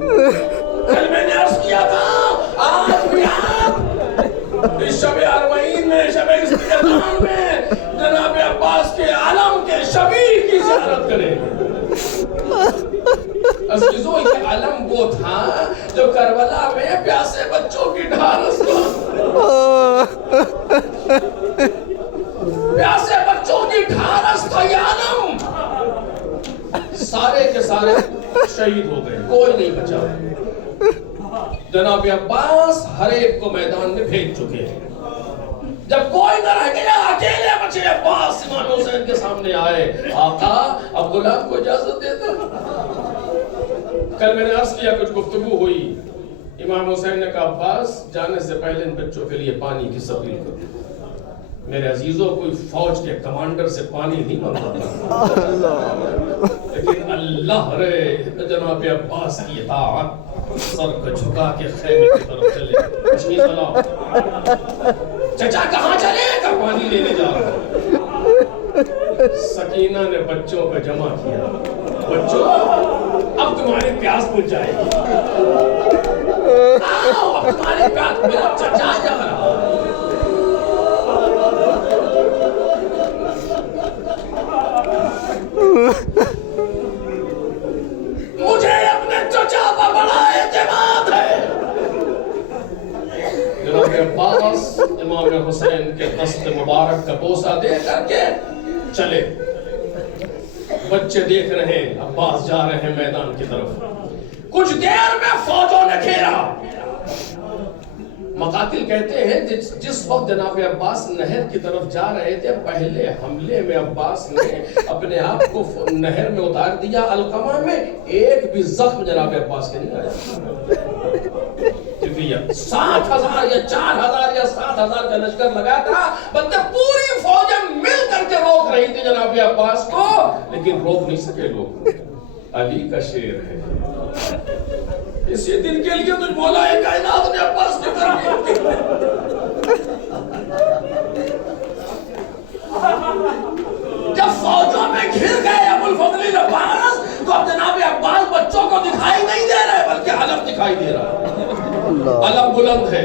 کل میں نے عرض کیا تھا آج بھی آپ اس شب اربعین میں شب استقامت میں جناب عباس کے علم کے شبیہ کی زیارت کریں عزیزو یہ علم وہ تھا جو کربلا میں پیاسے بچوں کی ڈھارس تھا پیاسے بچوں کی ڈھارس تھا یہ علم سارے کے سارے شہید ہو گئے کوئی نہیں بچا جناب عباس ہر ایک کو میدان میں بھیج چکے ہیں جب کوئی نہ رہ گیا اکیلے بچے عباس امام حسین کے سامنے آئے آقا اب غلام کو اجازت دیتا کل میں نے عرض کیا کچھ گفتگو ہوئی امام حسین نے کہا عباس جانے سے پہلے ان بچوں کے لیے پانی کی سبیل کرو میرے عزیزوں کوئی فوج کے کمانڈر سے پانی نہیں مانگتا لیکن اللہ رے جناب عباس کی اطاعت سر کو جھکا کے خیمے کی طرف چلے تشمیز اللہ چچا کہاں چلے کہ پانی لینے جا رہا سکینہ نے بچوں کو جمع کیا بچوں اب تمہاری پیاس بجھ جائے گی آؤ اب تمہاری پیاس میرا چچا جا رہا مجھے اپنے چچا پر بڑا اعتماد ہے جناب عباس امام حسین کے دست مبارک کا بوسہ دے کر کے چلے بچے دیکھ رہے ہیں عباس جا رہے ہیں میدان کی طرف کچھ دیر میں فوجوں نے گھیرا مقاتل کہتے ہیں جس وقت جناب عباس نہر کی طرف جا رہے تھے پہلے حملے میں عباس نے اپنے آپ کو نہر میں اتار دیا القمہ میں ایک بھی زخم جناب عباس کے نہیں آیا کیونکہ یہ 7,000 یا 4,000 یا 7,000 کا لشکر لگا تھا بلکہ پوری فوجیں مل کر کے روک رہی تھی جناب عباس کو لیکن روک نہیں سکے لوگ علی کا شعر ہے اسی دن کے لیے تجھ مولا کائنات نے عباس کی تربیت کی جب فوجوں میں گھر گئے ابو الفضل عباس تو اب جناب عباس بچوں کو دکھائی نہیں دے رہے بلکہ علم دکھائی دے رہا ہے علم بلند ہے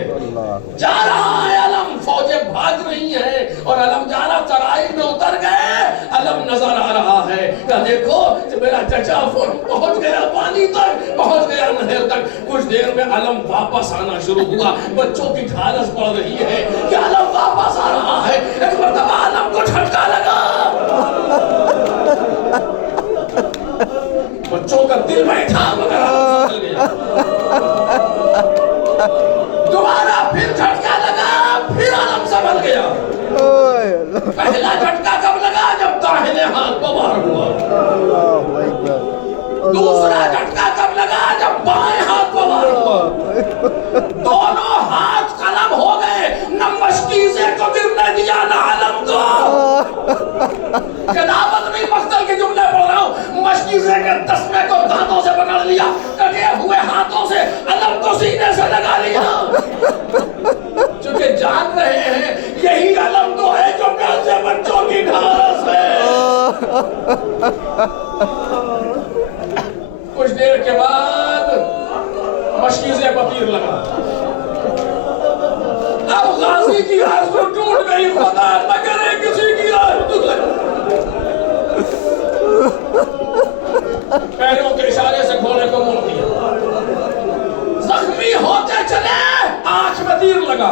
جا رہا ہے علم فوجیں بھاگ رہی ہیں اور علم جا رہا ترائی میں اتر گئے علم نظر آ رہا ہے کہ دیکھو میرا چچا پہنچ گیا پانی تک پہنچ گیا نہر تک کچھ دیر میں علم واپس آنا شروع ہوا بچوں کی ڈھارس پڑ رہی ہے کہ علم واپس آ رہا ہے ایک مرتبہ علم کو جھٹکا لگا بچوں کا دل بیٹھا مگر علم سنبھل گیا دوبارہ پھر جھٹکا لگا پھر علم سنبھل گیا پہلا جھٹکا کب لگا جب داہنے ہاتھ کو وار ہوا دوسرا جھٹکا کب لگا جب بائیں ہاتھ کو وار ہوا دونوں ہاتھ قلم ہو گئے نہ مشکیزے کو گرنے دیا نہ علم کو کتابت میں مقتل کے جملے پڑھ رہا ہوں مشکیزے کے تسمے کو دانتوں سے پکڑ لیا کٹے ہوئے ہاتھوں سے علم کو سینے سے لگا لیا چونکہ جان رہے ہیں یہی علم تو ہے جو پیاسے بچوں کی ڈھارس ہے کچھ دیر کے بعد مشکیزیں پتیر لگا اب غازی کی آرزو ٹوٹ گئی خدا نہ کرے کسی کی آرزو پیروں کے اشارے سے گھوڑے کو موڑ دیا زخمی ہوتے چلے آنکھ میں تیر لگا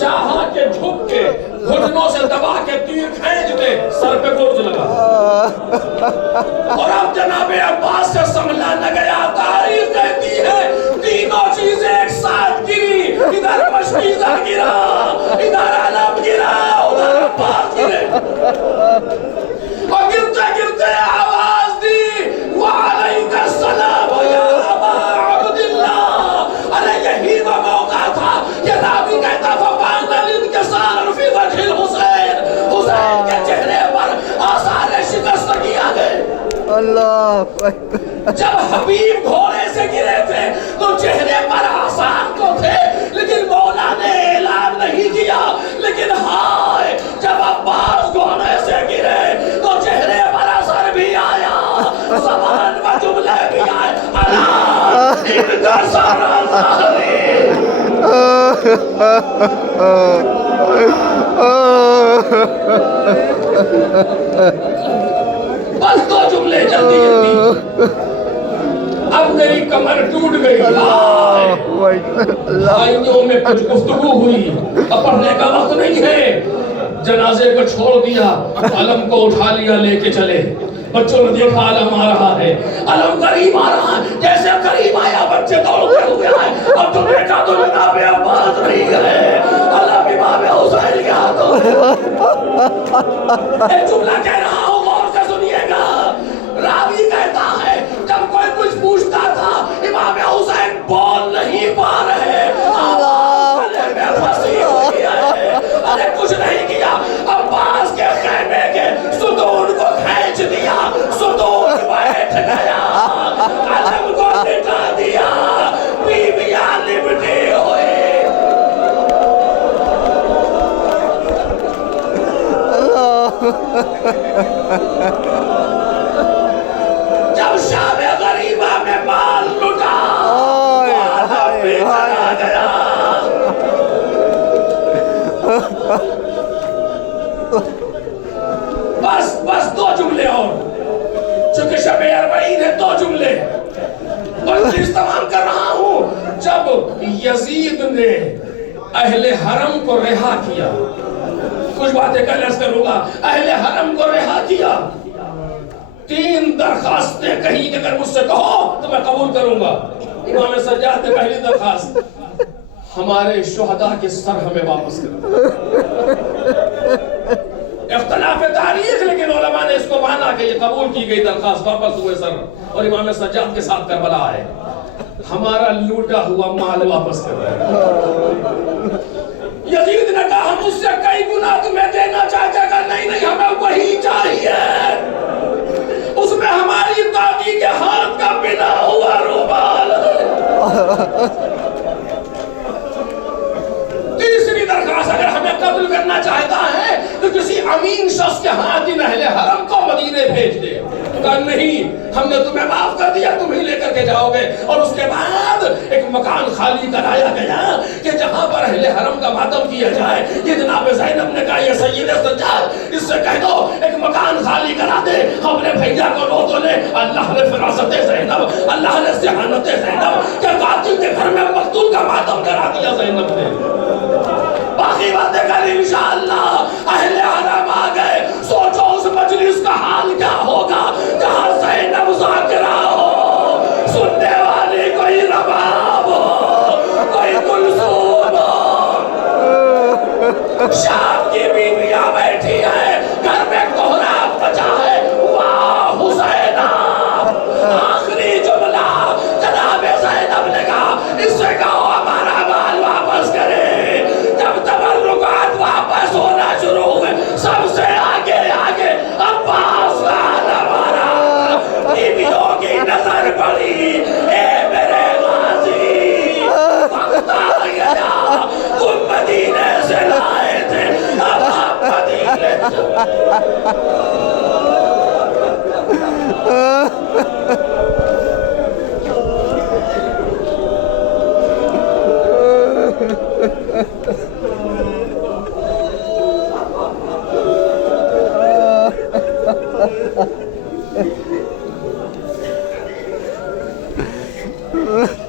چاہا کہ جھک کے گھٹنوں سے دبا کے تیر کھینچ دے سر پہ گرج لگا اور اب جناب عباس سے سنبھلا نہ گیا تاریخ کہتی ہے تینوں چیزیں ایک ساتھ گری ادھر مشکیزہ گرا ادھر علم گرا ادھر عباس گرے اور گرتے گرتے آواز دی وعلیک السلام یا ابا عبداللہ ارے یہی وہ موقع تھا کہ راوی کہتا فبان الانکسار فی وجہ الحسین حسین کے چہرے پر آثار شکستگی آ گئے اللہ جب حبیب گھوڑے سے گرے تھے تو چہرے پر آثار تو تھے لیکن مولا نے اعلان نہیں کیا لیکن ہائے جب عباس گھوڑے سے گرے تو چہرے پر اثر بھی آیا زبان و جملے بھی آئے اللہ بس دو جملے جلدی جلدی. اب میری کمر ٹوٹ گئی. بھائیوں میں کچھ گفتگو ہوئی. اب پڑھنے کا وقت نہیں ہے. جنازے کو چھوڑ دیا, علم کو اٹھا لیا, لے کے چلے. بچوں نے دیکھا علم آ رہا ہے, علم قریب آ رہا ہے. جیسے قریب آیا بچے دوڑتے ہوئے آئے. اب تو دیکھا تو جناب عباس نہیں ہے, علم امام حسین کے ہاتھوں. ایک جملہ کہہ رہا ہوں, غور سے سنیے گا. راوی کہتا ہے جب کوئی کچھ پوچھتا تھا امام حسین بول نہیں پا رہے, آواز گلے میں پھنسی ہوئی ہے. ارے کچھ نہیں کیا, عباس کے خیمے کے ستون کو کھینچ دیا, ستون بیٹھ گیا, علم کو مٹا دیا, بیویاں لپٹی ہوئی. جب شام غریبہ میں مال لٹا, علم بھی چلا گیا. بس دو جملے اور, چونکہ شب اربعین ہے, دو جملے مجلس تمام کر رہا ہوں. جب یزید نے اہل حرم کو رہا کیا, کچھ باتیں کل عرض کروں گا, اہل حرم کو رہا کیا, 3 درخواستیں کہیں کہ اگر مجھ سے کہو تو میں قبول کروں گا. امام سجاد نے پہلی درخواست, ہمارے شہداء کے سر ہمیں واپس کرو. اختلاف تاریخ, لیکن علماء نے اس کو مانا کہ یہ قبول کی گئی درخواست, واپس ہوئے سر. اور امام سجاد کے ساتھ کربلا آئے, ہمارا لوٹا ہوا مال واپس کر رہے ہیں. یزید نے کہا ہم اس سے کئی گنا تمہیں دینا چاہتے گا, نہیں ہمیں وہی چاہیے, اس میں ہماری دادی کے ہاتھ کا بنا ہوا رومال. تیسری درخواست, اگر ہمیں قتل کرنا چاہتا ہے تو کسی امین شخص کے ہاتھ ان اہل حرم کو مدینے بھیج دے. کہا نہیں, ہم نے تمہیں معاف کر دیا, تم ہی لے کر کے جاؤ گے. اور اس کے بعد ایک مکان خالی کرایا گیا کہ جہاں پر اہل حرم کا ماتم کیا جائے. یہ جناب زینب نے کہا, یہ سید سجاد, اس سے کہہ دو ایک مکان خالی کرا دے, ہم نے بھیا کو رو تو لے. اللہ نے فراست زینب, اللہ نے ذہانت زینب, کہ قاتل کے گھر میں مقتول کا ماتم کرا دیا زینب نے. باقی باتیں کل انشاءاللہ. اہل حرم آ گئے, سوچو اس مجلس کا حال کیا ہوگا جہاں زینب ذاکرہ ہو, سننے والی کوئی رباب ہو, کوئی کلثوم ہو. شام کی بیویاں بیٹھی ہیں, گھر میں کوہرام بچا ہے, واہ حسینہ. آخری جملہ جناب زینب نے کہا, اس سے کہو ہمارا مال واپس کرے. تبرکات واپس ہونا شروع ہوئے, سب سے آگے آگے عباس کا ہمارا. بیویوں کی نظر پڑی, اے میرے غازی, وقت آ گیا, تم مدینے سے لائے تھے, اب آپ مدینے Uh...